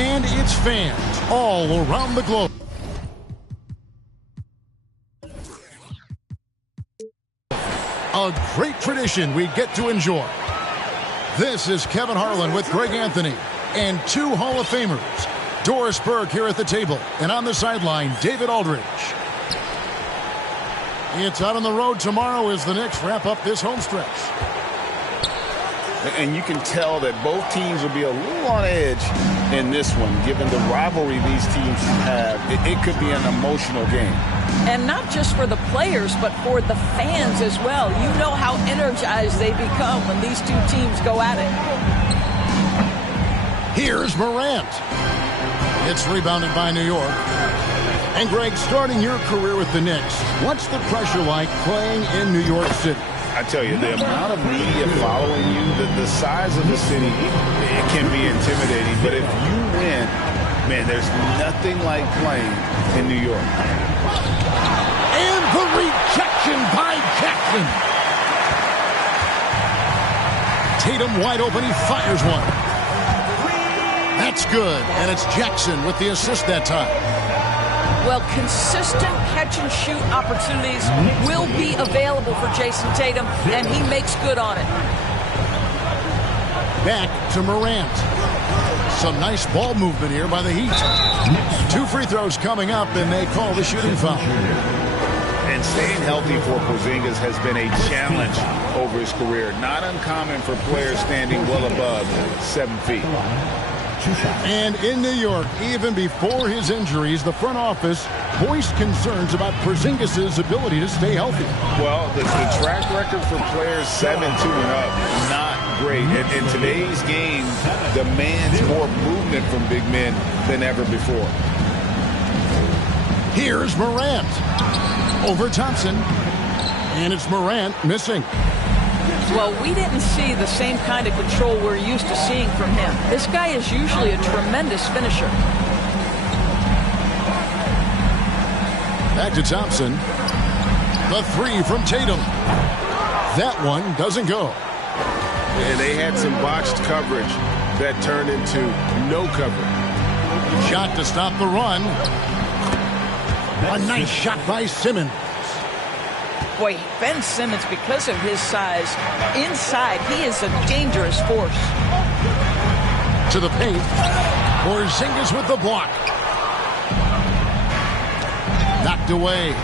and its fans all around the globe. A great tradition we get to enjoy. This is Kevin Harlan with Greg Anthony and two Hall of Famers. Doris Burke here at the table, and on the sideline, David Aldridge. It's out on the road tomorrow as the Knicks wrap up this home stretch. And you can tell that both teams will be a little on edge in this one, given the rivalry these teams have. It could be an emotional game. And not just for the players, but for the fans as well. You know how energized they become when these two teams go at it. Here's Morant. It's rebounded by New York. And Greg, starting your career with the Knicks, what's the pressure like playing in New York City? I tell you, the amount of media following you, the size of the city, it can be intimidating. But if you win, man, there's nothing like playing in New York. And the rejection by Jackson. Tatum wide open, he fires one. That's good, and it's Jackson with the assist that time. Well, consistent catch-and-shoot opportunities will be available for Jason Tatum, and he makes good on it. Back to Morant. Some nice ball movement here by the Heat. 2 free throws coming up, and they call the shooting foul. And staying healthy for Porzingis has been a challenge over his career. Not uncommon for players standing well above 7 feet. And in New York, even before his injuries, the front office voiced concerns about Porzingis' ability to stay healthy. Well, the track record for players 7-2 and up, not great. And today's game demands more movement from big men than ever before. Here's Morant. Over Thompson. And it's Morant missing. Well, we didn't see the same kind of control we're used to seeing from him. This guy is usually a tremendous finisher. Back to Thompson. The 3 from Tatum. That one doesn't go. And they had some botched coverage that turned into no coverage. Shot to stop the run. A nice shot by Simmons. Boy, Ben Simmons, because of his size, inside, he is a dangerous force. To the paint. Porzingis with the block. Knocked away.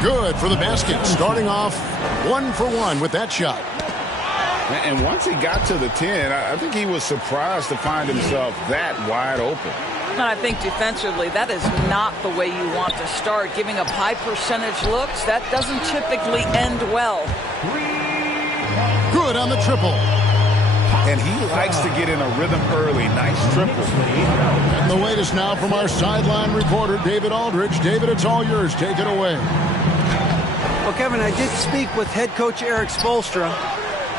Good for the basket. Starting off 1 for 1 with that shot. And once he got to the 10, I think he was surprised to find himself that wide open. And I think defensively, that is not the way you want to start. Giving up high percentage looks, that doesn't typically end well. Good on the triple. And he likes to get in a rhythm early. Nice triple. And the latest now from our sideline reporter, David Aldridge. David, it's all yours. Take it away. Well, Kevin, I did speak with head coach Eric Spoelstra.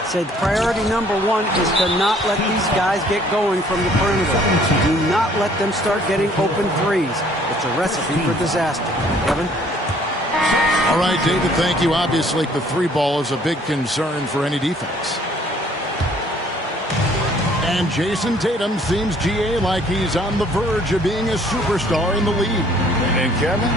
Said priority number 1 is to not let these guys get going from the perimeter. Do not let them start getting open threes. It's a recipe for disaster. Kevin? All right, David, thank you. Obviously, the 3 ball is a big concern for any defense. And Jason Tatum seems, GA, like he's on the verge of being a superstar in the league. And Kevin,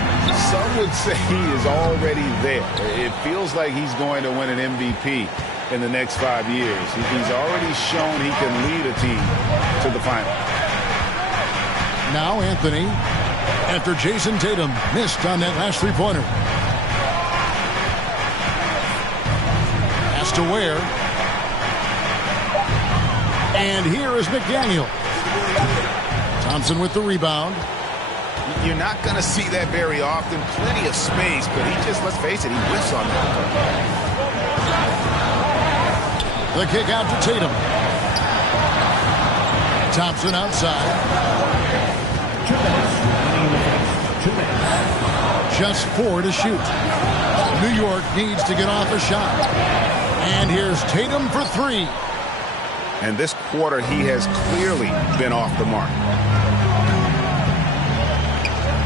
some would say he is already there. It feels like he's going to win an MVP in the next 5 years. He's already shown he can lead a team to the final. Now Anthony, after Jason Tatum missed on that last 3-pointer. Has to Ware. And here is McDaniel. Thompson with the rebound. You're not going to see that very often. Plenty of space, but he just, let's face it, he whiffs on that. The kick out to Tatum. Thompson outside. Just 4 to shoot. New York needs to get off a shot. And here's Tatum for 3. And this quarter, he has clearly been off the mark.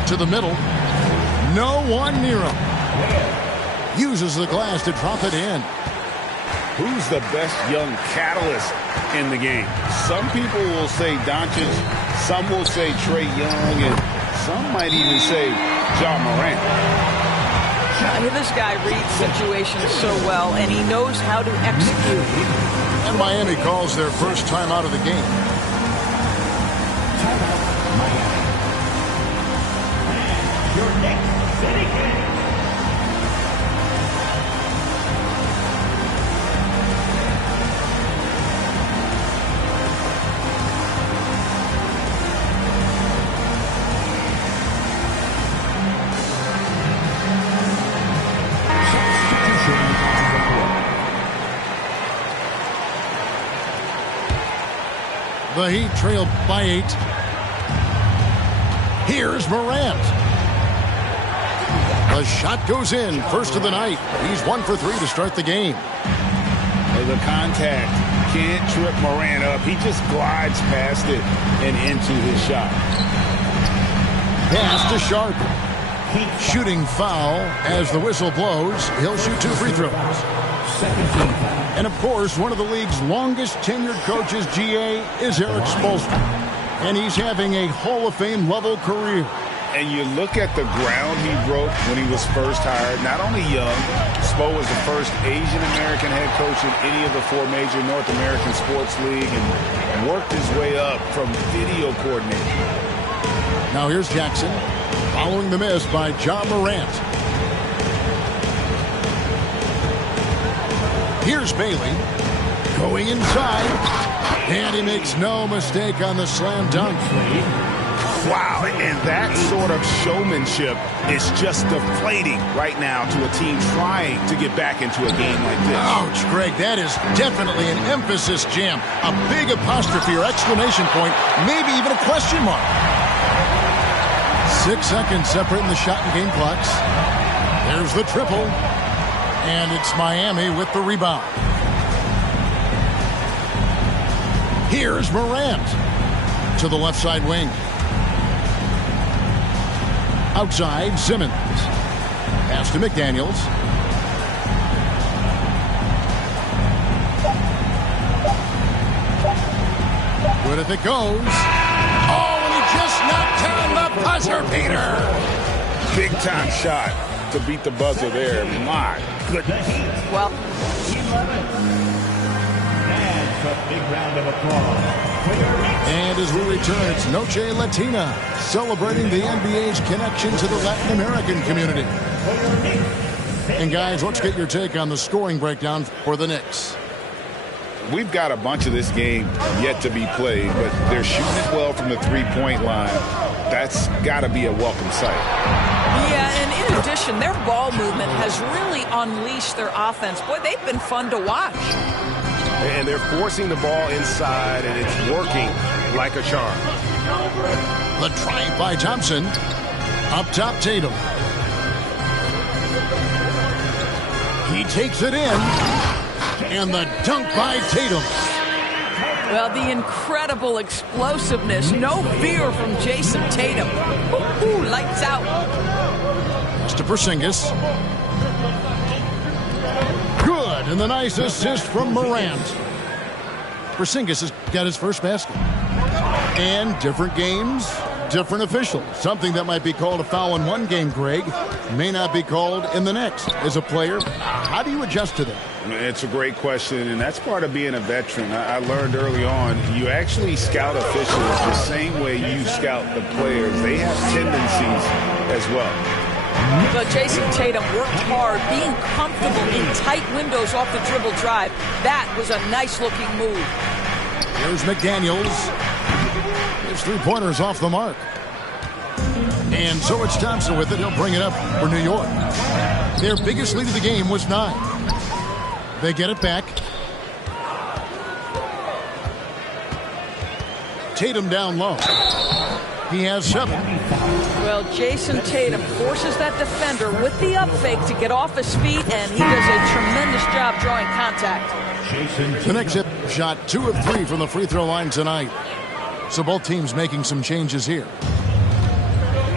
To the middle. No one near him. Uses the glass to drop it in. who's the best young catalyst in the game? Some people will say Doncic, some will say Trae Young, and some might even say Ja Morant. This guy reads situations so well, and he knows how to execute. And Miami calls their first time out of the game. Your next city game. The Heat trailed by 8. Here's Morant. The shot goes in. First of the night. He's 1 for 3 to start the game. The contact can't trip Morant up. He just glides past it and into his shot. Pass to Sharp. Shooting foul as the whistle blows. He'll shoot 2 free throws. And, of course, one of the league's longest tenured coaches, GA, is Eric Spoelstra. And he's having a Hall of Fame level career. And you look at the ground he broke when he was first hired. Not only young, Spo was the first Asian American head coach in any of the 4 major North American sports league and worked his way up from video coordinator. Now here's Jackson following the miss by Ja Morant. Here's Bailey going inside, and he makes no mistake on the slam dunk. Wow, and that sort of showmanship is just deflating right now to a team trying to get back into a game like this. Ouch, Greg, that is definitely an emphasis jam. A big apostrophe or exclamation point, maybe even a question mark. 6 seconds separating the shot and game clocks. There's the triple. And it's Miami with the rebound. Here's Morant to the left side wing. Outside, Simmons. Pass to McDaniels. Good if it goes. Oh, and he just knocked down the buzzer beater. Big time shot to beat the buzzer there. My goodness. Well, 11. That's a big round of applause. And as we return, it's Noche Latina, celebrating the NBA's connection to the Latin American community. And guys, let's get your take on the scoring breakdown for the Knicks. We've got a bunch of this game yet to be played, but they're shooting it well from the three-point line. That's got to be a welcome sight. Yeah, and in addition, their ball movement has really unleashed their offense. Boy, they've been fun to watch. And they're forcing the ball inside, and it's working like a charm. The drive by Thompson. Up top, Tatum. He takes it in. And the dunk by Tatum. Well, the incredible explosiveness. No fear from Jason Tatum. Ooh, lights out. It's to Porzingis. Good, and the nice assist from Morant. Porzingis has got his first basket. And different games, different officials. Something that might be called a foul in one game, Greg, may not be called in the next. As a player, how do you adjust to that? It's a great question, and that's part of being a veteran. I learned early on, you actually scout officials the same way you scout the players. They have tendencies as well. But Jason Tatum worked hard, being comfortable in tight windows off the dribble drive. That was a nice-looking move. Here's McDaniels. His three-pointers off the mark. And so it's Thompson with it. He'll bring it up for New York. Their biggest lead of the game was 9. They get it back. Tatum down low. He has 7. Well, Jason Tatum forces that defender with the up fake to get off his feet, and he does a tremendous job drawing contact. The Knicks hit shot 2 of 3 from the free throw line tonight. So both teams making some changes here.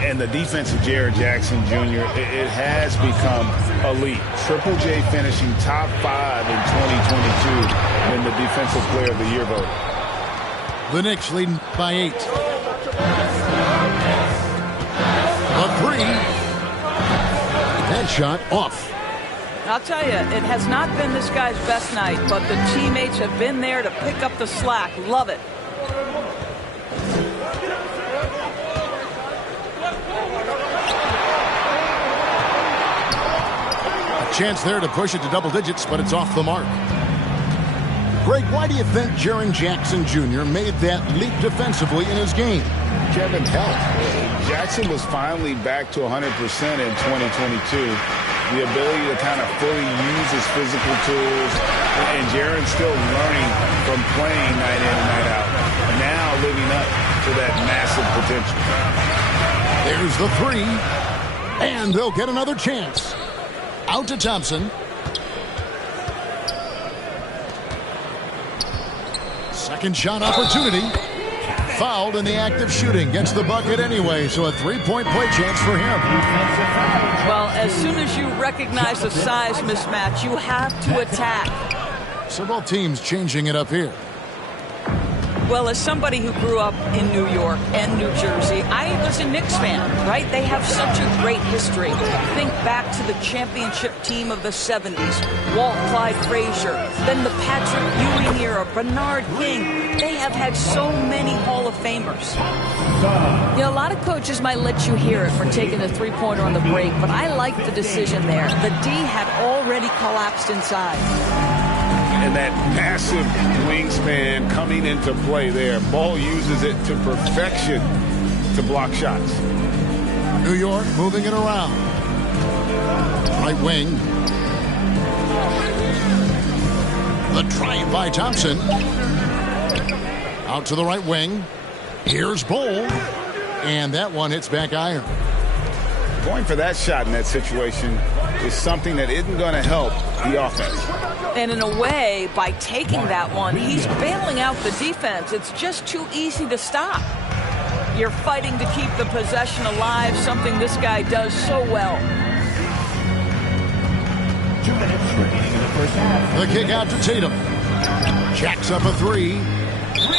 And the defense of Jared Jackson Jr., it has become elite. Triple J finishing top 5 in 2022 in the Defensive Player of the Year vote. The Knicks leading by 8. A 3. That shot off. I'll tell you, it has not been this guy's best night, but the teammates have been there to pick up the slack. Love it. A chance there to push it to double digits, but it's off the mark. Greg, why do you think Jaren Jackson Jr. made that leap defensively in his game? Kevin, health. Jackson was finally back to 100% in 2022. The ability to kind of fully use his physical tools, and Jaren's still learning from playing night in and night out, and now living up to that massive potential. There's the 3, and they'll get another chance. Out to Thompson. Second shot opportunity. Fouled in the act of shooting. Gets the bucket anyway, so a 3-point play chance for him. Well, as soon as you recognize the size mismatch, you have to attack. So both teams changing it up here. Well, as somebody who grew up in New York and New Jersey, I was a Knicks fan, right? They have such a great history. Think back to the championship team of the 70s. Walt Clyde Frazier, then the Patrick Ewing era, Bernard King. They have had so many Hall of Famers. You know, a lot of coaches might let you hear it for taking the three-pointer on the break, but I like the decision there. The D had already collapsed inside. And that massive wingspan coming into play there. Ball uses it to perfection to block shots. New York moving it around. Right wing. The drive by Thompson. Out to the right wing. Here's Bull. And that one hits back iron. Going for that shot in that situation is something that isn't going to help the offense. And in a way, by taking that one, he's bailing out the defense. It's just too easy to stop. You're fighting to keep the possession alive, something this guy does so well. 2 minutes remaining in the first half. The kick out to Tatum. Jacks up a 3.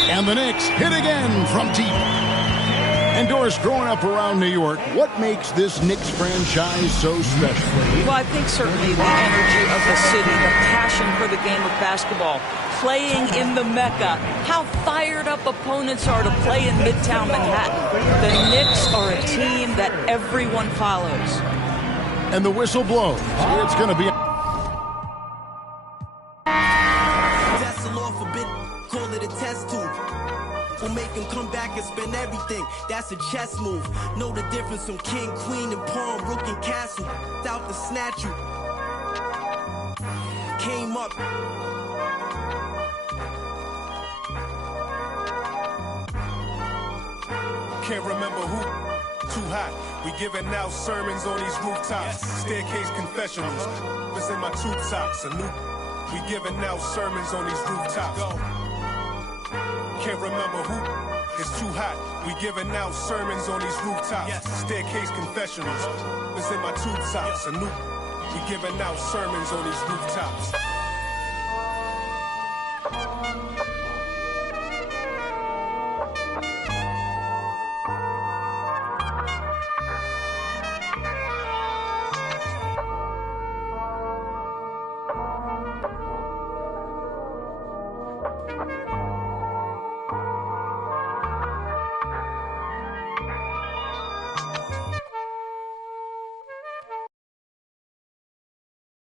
And the Knicks hit again from deep. And Doris, growing up around New York, what makes this Knicks franchise so special? Well, I think certainly the energy of the city, the passion for the game of basketball, playing in the Mecca, how fired up opponents are to play in Midtown Manhattan. The Knicks are a team that everyone follows. And the whistle blows. It's going to be... That's the law forbidden. Call it a test tube. We'll make him come back and spend everything. That's a chess move. Know the difference from king, queen, and pawn, rook, and castle. Out to snatch you. Came up. Can't remember who. Too hot. We giving out sermons on these rooftops. Staircase confessionals. It's in my tube tops. We giving out sermons on these rooftops. Can't remember who. It's too hot. We giving out sermons on these rooftops. Staircase confessionals. It's in my tube tops. We giving out sermons on these rooftops.